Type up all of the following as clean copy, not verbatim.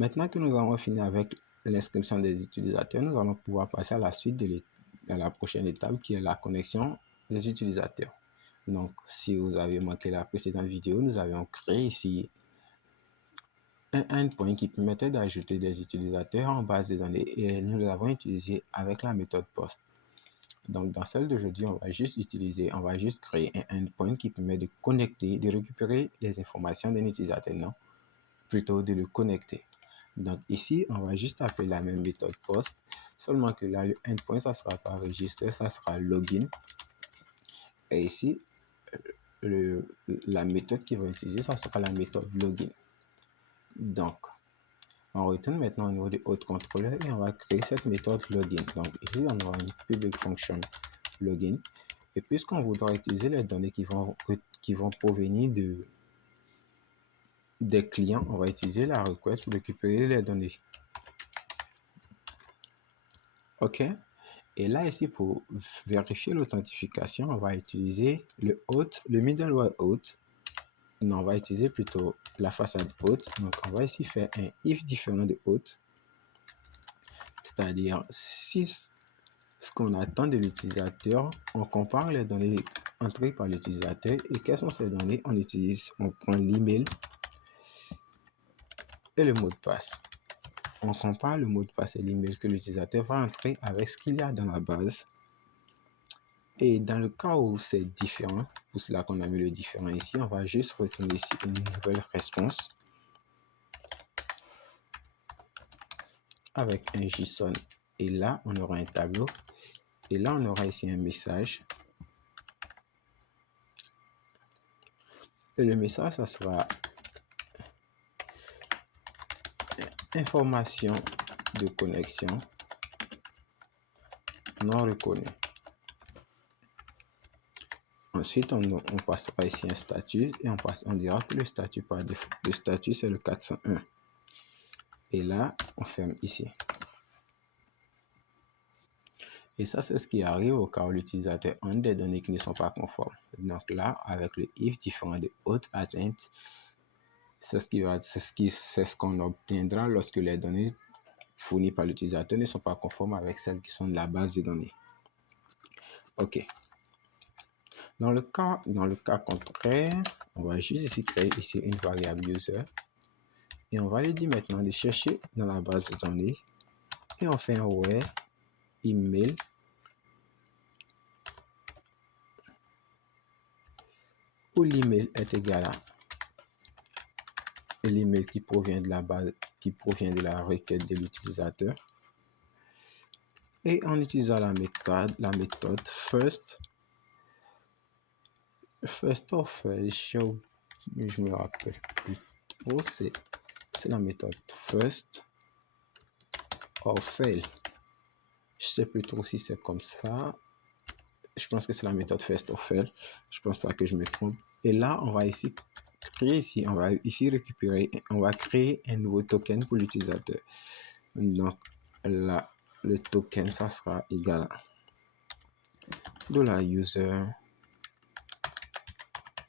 Maintenant que nous avons fini avec l'inscription des utilisateurs, nous allons pouvoir passer à la suite à la prochaine étape qui est la connexion des utilisateurs. Donc, si vous avez manqué la précédente vidéo, nous avions créé ici un endpoint qui permettait d'ajouter des utilisateurs en base de données et nous l'avons utilisé avec la méthode POST. Donc, dans celle d'aujourd'hui, on va juste créer un endpoint qui permet de connecter, de récupérer les informations d'un utilisateur, non, plutôt de le connecter. Donc ici, on va juste appeler la même méthode POST, seulement que là, le endpoint, ça ne sera pas registré, ça sera login. Et ici, la méthode qu'il va utiliser, ça sera la méthode login. Donc, on retourne maintenant au niveau du hôte controller et on va créer cette méthode login. Donc ici, on aura une public function login. Et puisqu'on voudra utiliser les données qui vont provenir des clients, on va utiliser la request pour récupérer les données. OK. Et là, ici, pour vérifier l'authentification, on va utiliser le middleware hôte. Non, on va utiliser plutôt la façade hôte. Donc, on va ici faire un if différent de hôte. C'est-à-dire, si ce qu'on attend de l'utilisateur, on compare les données entrées par l'utilisateur et quelles sont ces données, on prend l'email et le mot de passe. On compare le mot de passe et l'email que l'utilisateur va entrer avec ce qu'il y a dans la base. Et dans le cas où c'est différent, pour cela qu'on a mis le différent ici, on va juste retourner ici une nouvelle réponse avec un JSON. Et là, on aura un tableau. Et là, on aura ici un message. Et le message, ça sera information de connexion non reconnue. Ensuite, on passera ici un statut et on dira que le statut par défaut, le statut c'est le 401. Et là, on ferme ici. Et ça, c'est ce qui arrive au cas où l'utilisateur a des données qui ne sont pas conformes. Donc là, avec le if différent de haute atteinte, c'est ce qu'on obtiendra lorsque les données fournies par l'utilisateur ne sont pas conformes avec celles qui sont de la base de données. OK. Dans le cas contraire, on va juste ici créer ici une variable user et on va lui dire maintenant de chercher dans la base de données et on fait un where email où l'email est égal à l'email qui provient de la base, qui provient de la requête de l'utilisateur. Et en utilisant la méthode first of je me rappelle plus trop, c'est la méthode first of fail. Je sais plus trop si c'est comme ça. Je pense que c'est la méthode first of fail. Je pense pas que je me trompe. Et là, on va ici on va ici récupérer, on va créer un nouveau token pour l'utilisateur. Donc là, le token, ça sera égal à $user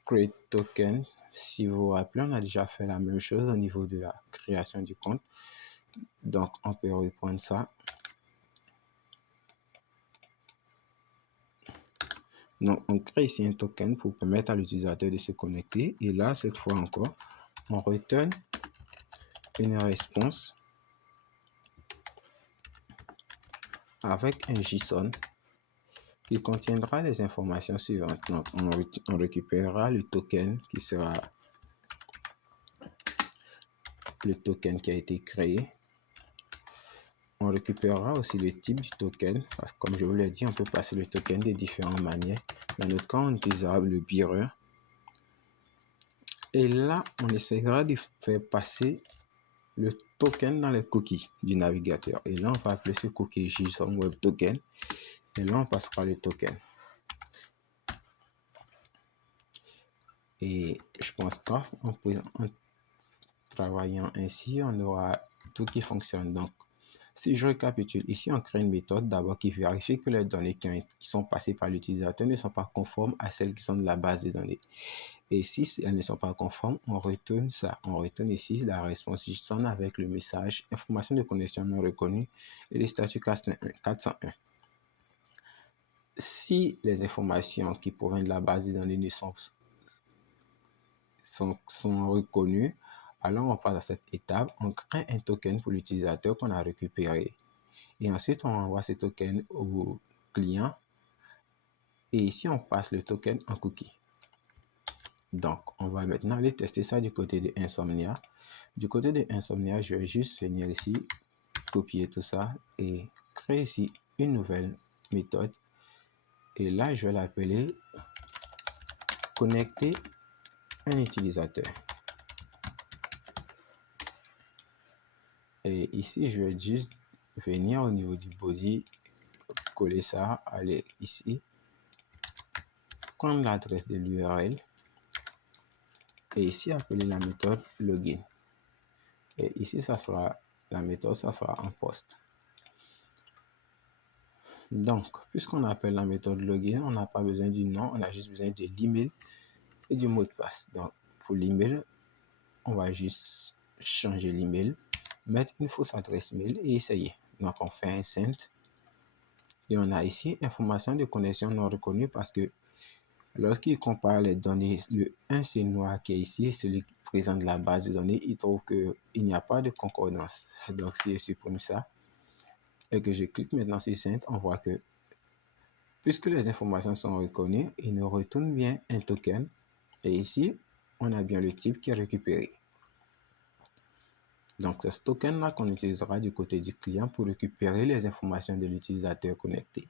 create token. Si vous vous rappelez, on a déjà fait la même chose au niveau de la création du compte. Donc, on peut reprendre ça. Donc, on crée ici un token pour permettre à l'utilisateur de se connecter. Et là, cette fois encore, on retourne une réponse avec un JSON qui contiendra les informations suivantes. Donc, on récupérera le token qui sera le token qui a été créé. On récupérera aussi le type du token, parce que comme je vous l'ai dit, on peut passer le token de différentes manières. Dans notre cas, on utilisera le bearer. Et là, on essaiera de faire passer le token dans les cookies du navigateur. Et là, on va appeler ce cookie JSON Web Token. Et là, on passera le token. Et je pense qu'en travaillant ainsi, on aura tout qui fonctionne. Donc, si je récapitule, ici, on crée une méthode d'abord qui vérifie que les données qui sont passées par l'utilisateur ne sont pas conformes à celles qui sont de la base de données. Et si elles ne sont pas conformes, on retourne ça. On retourne ici la réponse JSON avec le message information de connexion non reconnue et le statut 401. Si les informations qui proviennent de la base de données sont reconnues, alors on passe à cette étape, on crée un token pour l'utilisateur qu'on a récupéré. Et ensuite, on envoie ce token au client. Et ici, on passe le token en cookie. Donc, on va maintenant aller tester ça du côté de Insomnia. Du côté de Insomnia, je vais juste venir ici, copier tout ça et créer ici une nouvelle méthode. Et là, je vais l'appeler connecter un utilisateur. Et ici, je vais juste venir au niveau du body, coller ça, aller ici, prendre l'adresse de l'URL et ici appeler la méthode login. Et ici, ça sera la méthode, ça sera en poste. Donc, puisqu'on appelle la méthode login, on n'a pas besoin du nom, on a juste besoin de l'email et du mot de passe. Donc, pour l'email, on va juste changer l'email, mettre une fausse adresse mail et essayer. Donc, on fait un send. Et on a ici information de connexion non reconnue parce que lorsqu'il compare les données, le 1 c'est noir qui est ici, celui qui présente la base de données, il trouve qu'il n'y a pas de concordance. Donc, si je supprime ça et que je clique maintenant sur send, on voit que puisque les informations sont reconnues, il nous retourne bien un token. Et ici, on a bien le type qui est récupéré. Donc, c'est ce token-là qu'on utilisera du côté du client pour récupérer les informations de l'utilisateur connecté.